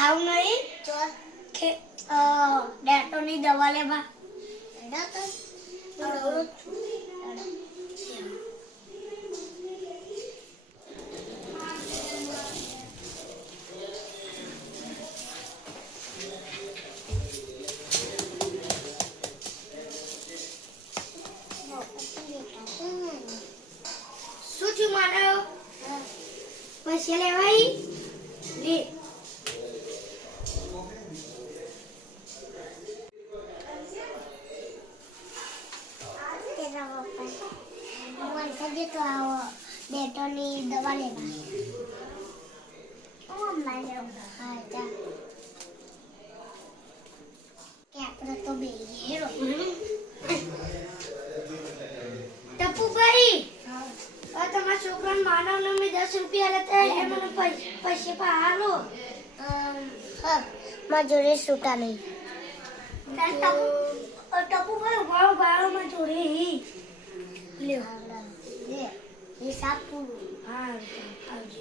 આવું નહીં કે ડેટોની દવા લેવા શું થયું મારો પૈસા લેવાય લે ડેટોની દવા લેવા હા જા કે આપણે તો બે ટપુભાઈ તમારા છોકરાને માનવને મેં 10 રૂપિયા લેતા એ મને પૈસા હાલો મારા જોડે છૂટા નહીં ટપુભાઈ ભાવ ભાવમાં જોડે લ્યો લે એ સાપ હા આવજો